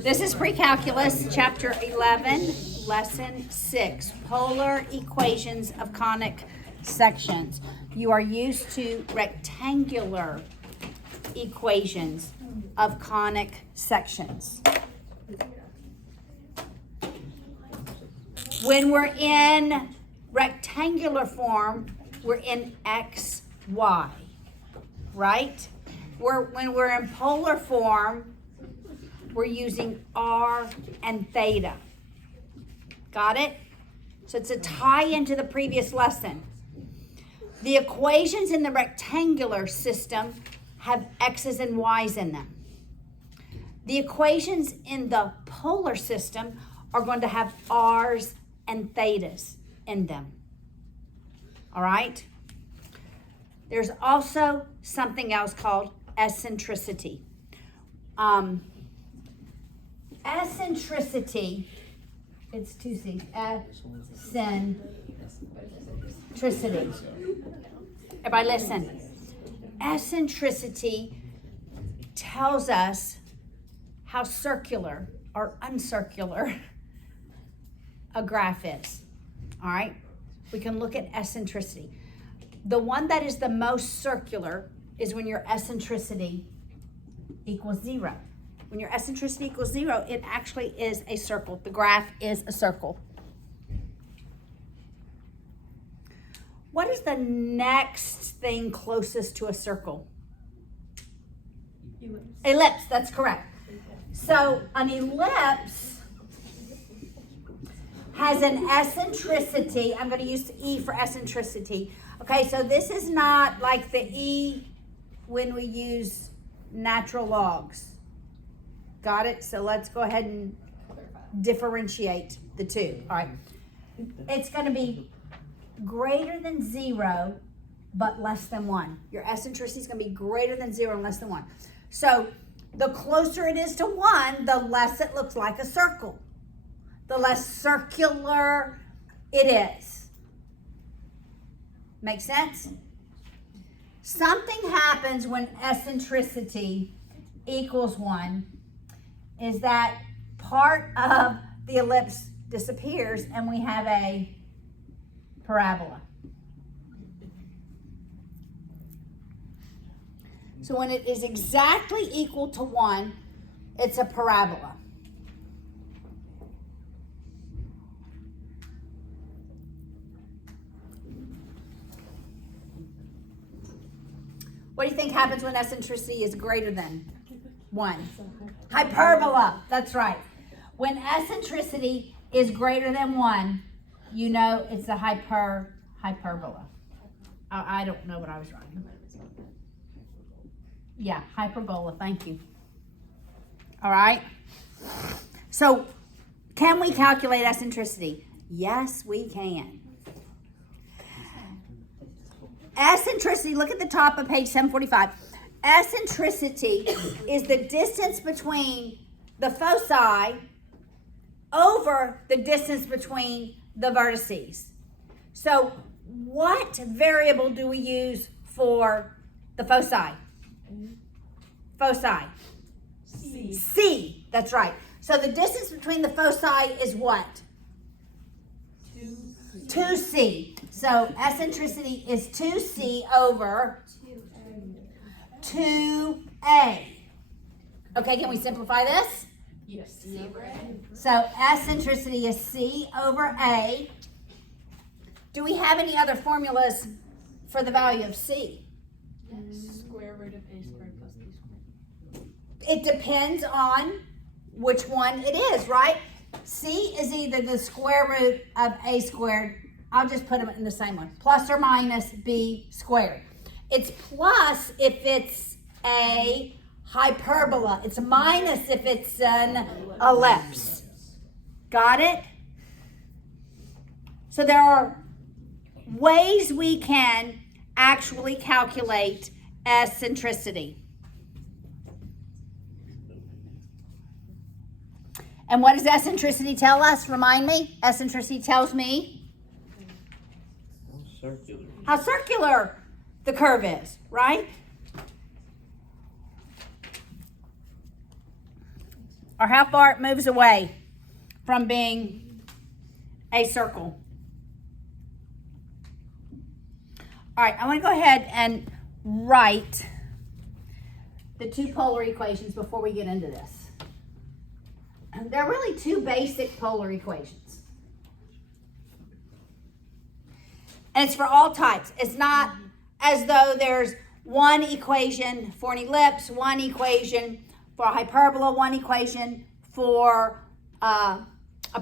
This is Precalculus, Chapter 11, Lesson 6, Polar Equations of Conic Sections. You are used to rectangular equations of conic sections. When we're in rectangular form, we're in X, Y, right? When we're in polar form, we're using R and theta. Got it? So it's a tie into the previous lesson. The equations in the rectangular system have X's and Y's in them. The equations in the polar system are going to have R's and thetas in them. All right? There's also something else called eccentricity. Eccentricity, it's two C's, eccentricity. Everybody listen. Eccentricity tells us how circular or uncircular a graph is. All right? We can look at eccentricity. The one that is the most circular is when your eccentricity equals 0. When your eccentricity equals 0, it actually is a circle. The graph is a circle. What is the next thing closest to a circle? Ellipse, that's correct. So an ellipse has an eccentricity. I'm going to use E for eccentricity. Okay, so this is not like the E when we use natural logs. Got it? So let's go ahead and differentiate the two. All right. It's going to be greater than 0, but less than 1. Your eccentricity is going to be greater than 0 and less than 1. So the closer it is to 1, the less it looks like a circle. The less circular it is. Make sense? Something happens when eccentricity equals 1 is that part of the ellipse disappears and we have a parabola. So when it is exactly equal to 1, it's a parabola. What do you think happens when eccentricity is greater than 1? Hyperbola. That's right. When eccentricity is greater than 1, you know it's a hyperbola. I don't know what I was writing. Yeah, hyperbola. Thank you. All right. So, can we calculate eccentricity? Yes, we can. Eccentricity, look at the top of page 745. Eccentricity is the distance between the foci over the distance between the vertices. So what variable do we use for the foci? Foci. C. C, that's right. So the distance between the foci is what? 2C. So eccentricity is 2C over 2A. Okay, can we simplify this? Yes. So eccentricity is C over A. Do we have any other formulas for the value of C? Yes. Square root of A squared plus B squared. It depends on which one it is, right? C is either the square root of A squared. I'll just put them in the same one. Plus or minus B squared. It's plus if it's a hyperbola. It's minus if it's an ellipse. Got it? So there are ways we can actually calculate eccentricity. And what does eccentricity tell us? Remind me. Eccentricity tells me how circular the curve is, right? or how far it moves away from being a circle. All right, I want to go ahead and write the two polar equations before we get into this. There are really two basic polar equations. And it's for all types. It's not as though there's one equation for an ellipse, one equation for a hyperbola, one equation for a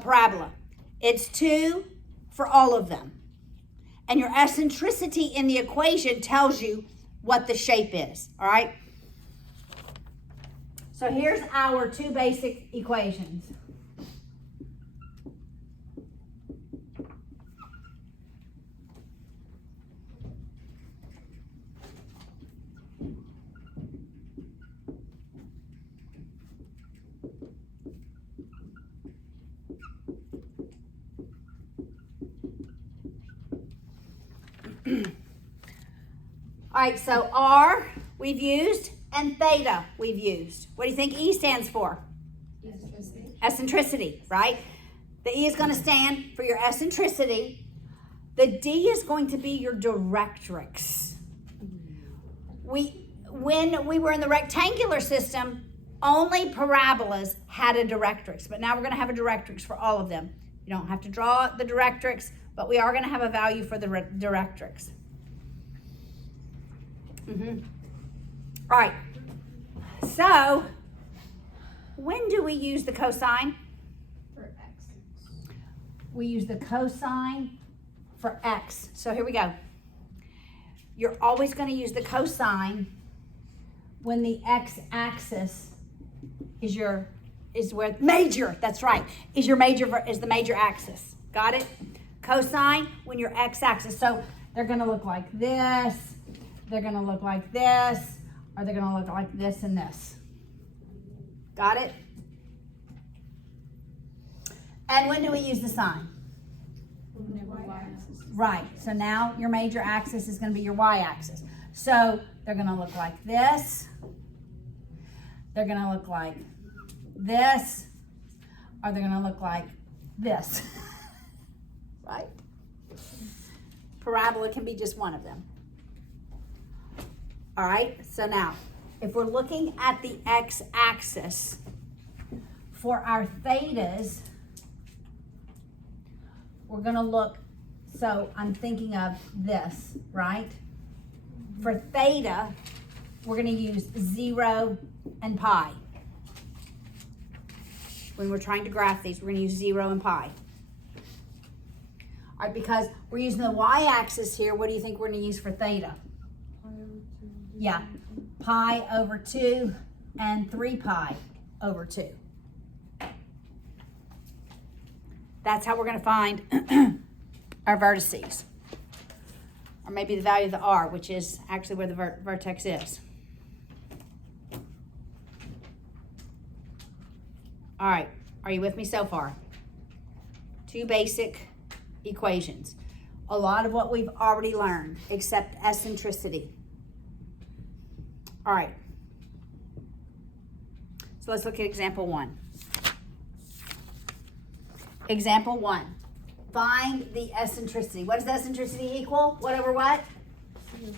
parabola. It's two for all of them. And your eccentricity in the equation tells you what the shape is, all right? So here's our two basic equations. All right, so R we've used and theta we've used. What do you think E stands for? Eccentricity, right? The E is going to stand for your eccentricity. The D is going to be your directrix. When we were in the rectangular system, only parabolas had a directrix, but now we're going to have a directrix for all of them. You don't have to draw the directrix, but we are going to have a value for the directrix. All right, so when do we use the cosine? For X. We use the cosine for X. So here we go. You're always going to use the cosine when the x-axis is where major. That's right. Is the major axis. Got it? Cosine when your x-axis. So they're going to look like this. They're going to look like this, or they're going to look like this and this. Got it? And when do we use the sine? Right. So now your major axis is going to be your y-axis. So they're going to look like this. They're going to look like this, or they're going to look like this. Right? Parabola can be just one of them. All right, so now, if we're looking at the x-axis, for our thetas, we're going to look, so I'm thinking of this, right? For theta, we're going to use 0 and pi. When we're trying to graph these, we're going to use 0 and pi. All right, because we're using the y-axis here, what do you think we're going to use for theta? Yeah, pi over 2 and 3 pi over 2. That's how we're going to find our vertices. Or maybe the value of the R, which is actually where the vertex is. All right, are you with me so far? Two basic equations. A lot of what we've already learned, except eccentricity. All right, so let's look at example 1. Example 1, find the eccentricity. What does eccentricity equal? What over what?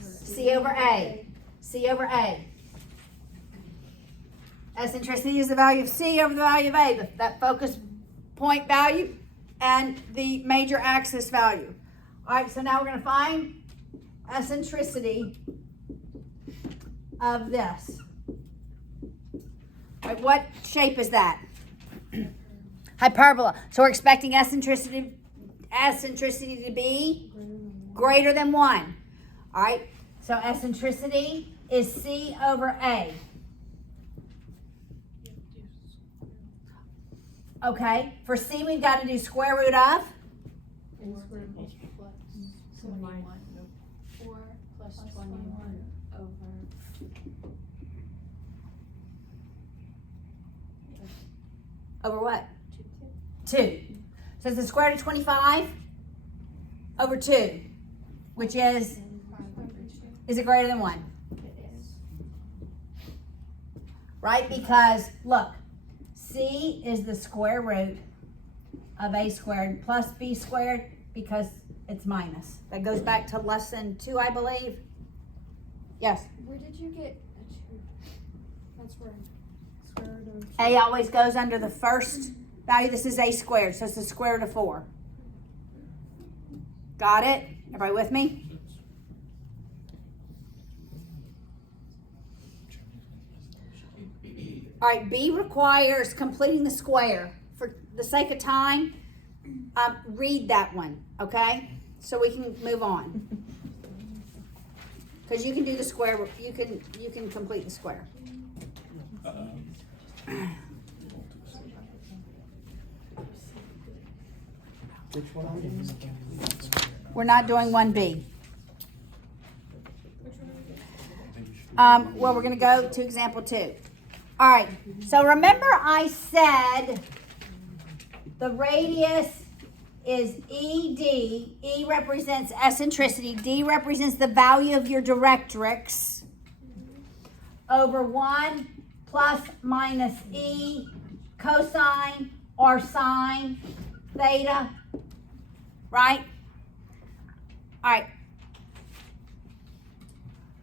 C over A. C over A. Eccentricity is the value of C over the value of A, that focus point value and the major axis value. All right, so now we're going to find eccentricity of this. All right, what shape is that? Hyperbola. So we're expecting eccentricity to be greater than 1. All right, so eccentricity is C over A. Okay, for C we've got to do square root of? 4 plus 21. 4 plus 21 Over what? 2. So it's the square root of 25 over 2, which is it greater than 1? It is. Right, because look, C is the square root of a squared plus b squared because it's minus. That goes back to lesson 2, I believe. Yes. Where did you get a 2? That's where square root of A always goes under the first value. This is a squared, so it's the square root of 4. Got it? Everybody with me? All right, B requires completing the square. For the sake of time, read that one, okay? So we can move on. Because you can do the square, you can complete the square. Which one? We're not doing 1B. Well, we're going to go to example 2. All right, so remember I said the radius is ED. E represents eccentricity. D represents the value of your directrix over 1 plus minus E cosine or sine theta, right? All right.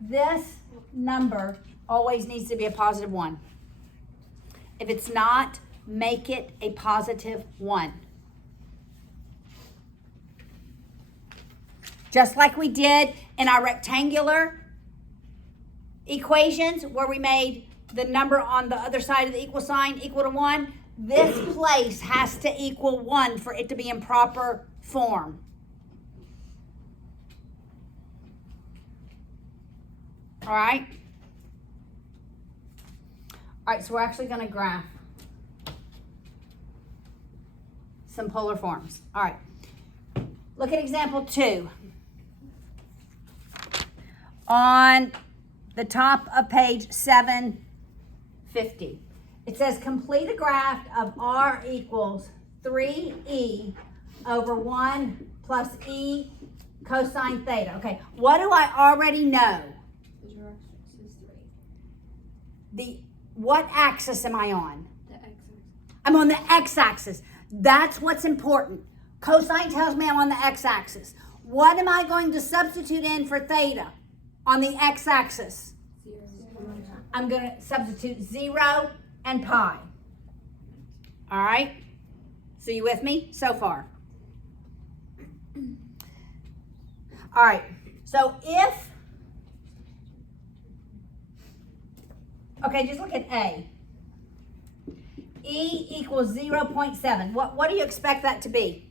This number always needs to be a positive 1. If it's not, make it a positive 1. Just like we did in our rectangular equations where we made the number on the other side of the equal sign equal to 1, this place has to equal 1 for it to be in proper form. All right? All right, so we're actually going to graph some polar forms. All right. Look at example 2. On the top of page 750. It says complete a graph of R equals 3E over 1 plus E cosine theta. Okay, what do I already know? the directrix is 3. What axis am I on? The x-axis. I'm on the x-axis. That's what's important. Cosine tells me I'm on the x-axis. What am I going to substitute in for theta on the x-axis? 0. I'm going to substitute 0 and pi. All right? So you with me so far? All right. So if, okay, just look at A. E equals 0.7. What do you expect that to be?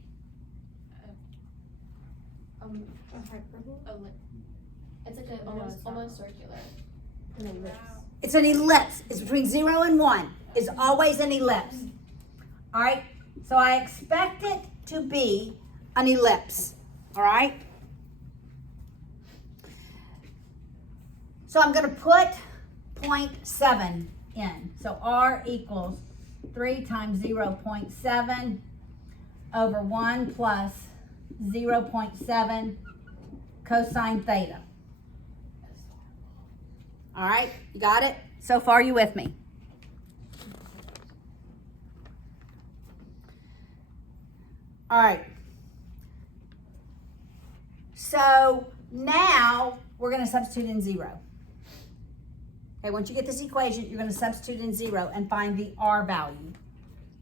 A hyperbola? It's like almost circular. An ellipse. It's an ellipse. It's between 0 and 1. It's always an ellipse. All right? So I expect it to be an ellipse. All right? So I'm going to put 0.7 in. So R equals 3 times 0.7 over 1 plus 0.7 cosine theta. All right, you got it? So far, you with me? All right. So now we're going to substitute in 0. Okay, once you get this equation, you're going to substitute in 0 and find the R value.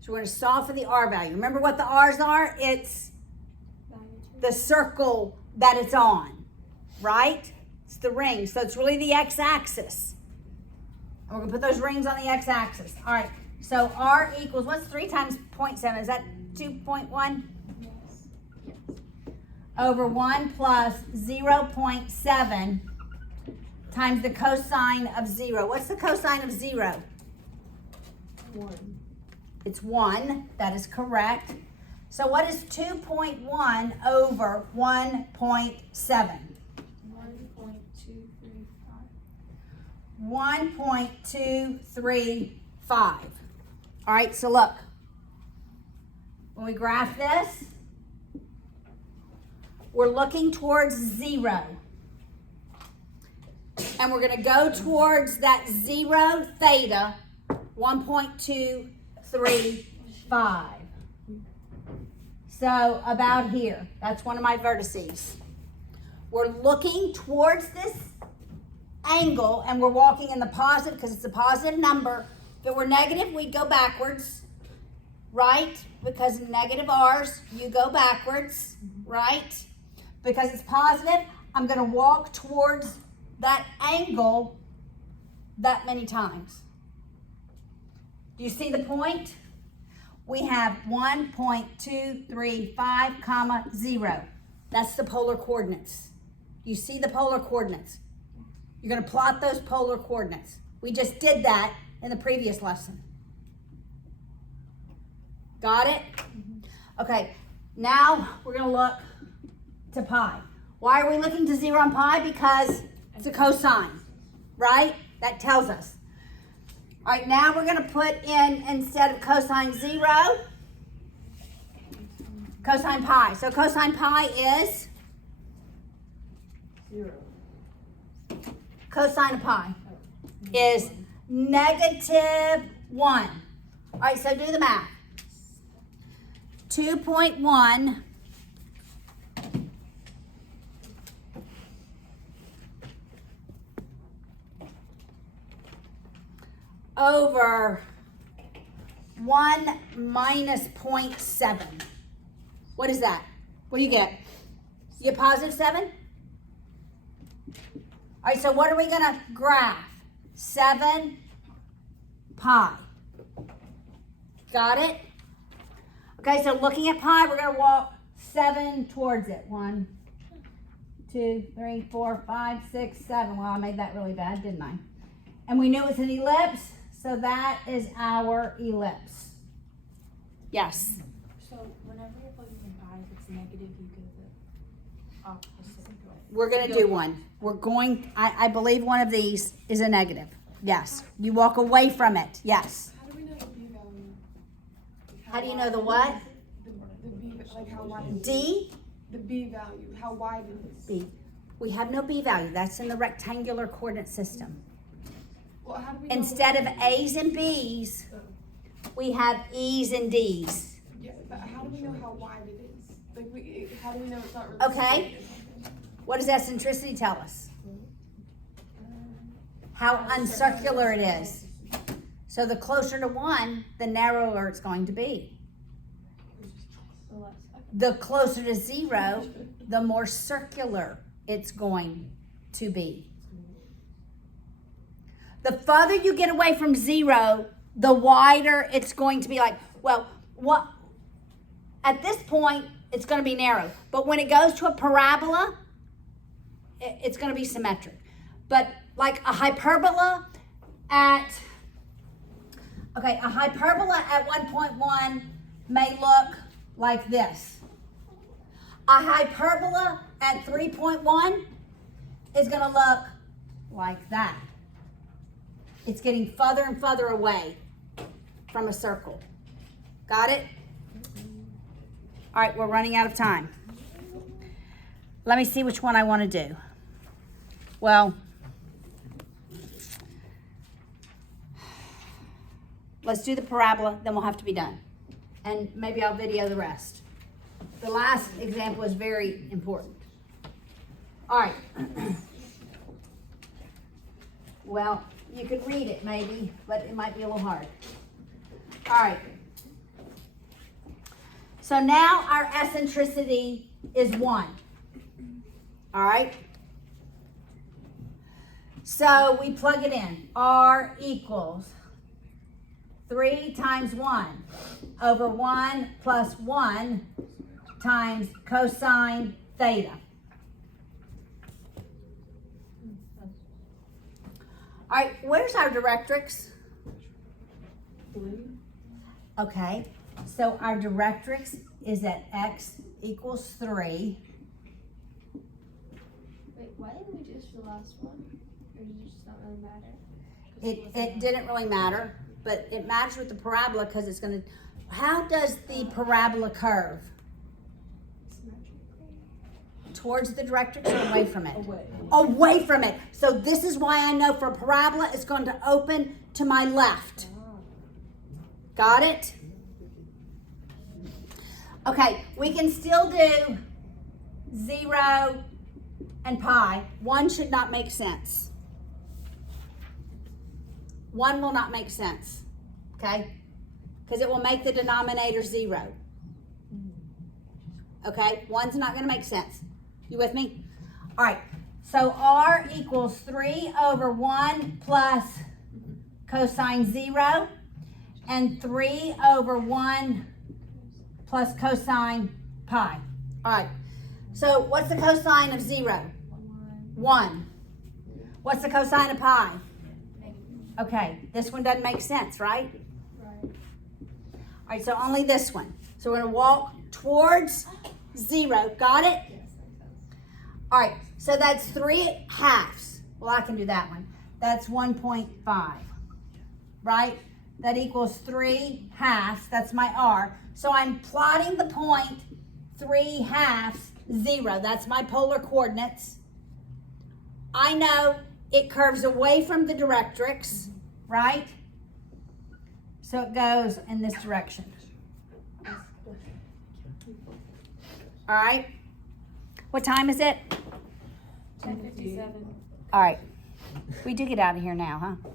So we're going to solve for the R value. Remember what the R's are? It's the circle that it's on, right? It's the ring, so it's really the x-axis. And we're going to put those rings on the x-axis. All right, so R equals, what's 3 times 0.7? Is that 2.1? Yes. Over 1 plus 0.7 times the cosine of 0. What's the cosine of 0? 1. It's 1. That is correct. So what is 2.1 over 1.7? 1.235. All right, so look. When we graph this, we're looking towards 0. And we're going to go towards that 0 theta, 1.235. 3, 5. So about here, that's one of my vertices. We're looking towards this angle and we're walking in the positive because it's a positive number. If it were negative, we'd go backwards, right? Because negative R's, you go backwards, right? Because it's positive, I'm gonna walk towards that angle that many times. Do you see the point? We have 1.235, comma, 0. That's the polar coordinates. You see the polar coordinates. You're gonna plot those polar coordinates. We just did that in the previous lesson. Got it? Okay, now we're gonna look to pi. Why are we looking to 0 on pi? Because it's a cosine, right? That tells us. All right, now we're gonna put in, instead of cosine 0, cosine pi. So cosine pi is? 0. Cosine of pi is -1. All right, so do the math. 2.1 over 1 minus 0.7. What is that? What do you get? You get positive 7? All right, so what are we gonna graph? 7 pi. Got it? Okay, so looking at pi, we're gonna walk 7 towards it. 1, 2, 3, 4, 5, 6, 7. Well, I made that really bad, didn't I? And we knew it's an ellipse, so that is our ellipse. Yes. So whenever you're plugging in pi, if it's negative, you go the opposite way. We're gonna do one. We're going, I believe one of these is a negative. Yes. You walk away from it. Yes. How do we know the b value? How do you know the what? The b, like how wide it is. D? The b value, how wide it is. B. We have no B value. That's in the rectangular coordinate system. Well, how do we know Instead of A's and B's, we have E's and D's. Yeah, but how do we know how wide it is? Like, how do we know it's not really Okay. straight? What does eccentricity tell us? How uncircular it is. So the closer to 1, the narrower it's going to be. The closer to 0, the more circular it's going to be. The further you get away from 0, the wider it's going to be. Like, well, what? At this point, it's going to be narrow. But when it goes to a parabola, it's going to be symmetric. But like a hyperbola at 1.1 may look like this. A hyperbola at 3.1 is going to look like that. It's getting further and further away from a circle. Got it? All right, we're running out of time. Let me see which one I want to do. Well, let's do the parabola, then we'll have to be done. And maybe I'll video the rest. The last example is very important. All right. Well, you could read it maybe, but it might be a little hard. All right. So now our eccentricity is 1. All right. So we plug it in. R equals 3 times 1 over 1 plus 1 times cosine theta. All right, where's our directrix? Okay, so our directrix is at x equals 3. Wait, why didn't we just do the last one? Or does it just not really matter? It didn't really matter, but it matters with the parabola because it's going to. How does the parabola curve? Towards the directrix or away from it? Away from it. So this is why I know for a parabola it's going to open to my left. Got it? Okay, we can still do 0 and pi. 1 should not make sense. 1 will not make sense, okay? Because it will make the denominator 0. Okay, 1's not going to make sense. You with me? All right, so r equals 3 over 1 plus cosine 0 and 3 over 1 plus cosine pi. All right, so what's the cosine of 0? 1. What's the cosine of pi? Okay, this one doesn't make sense, right? Right. All right, so only this one. So we're going to walk towards 0. Got it? All right, so that's 3 halves. Well, I can do that one. That's 1.5, right? That equals 3 halves. That's my r. So I'm plotting the point 3 halves, 0. That's my polar coordinates. I know it curves away from the directrix, right? So it goes in this direction. All right. What time is it? 10:57. All right. We do get out of here now, huh?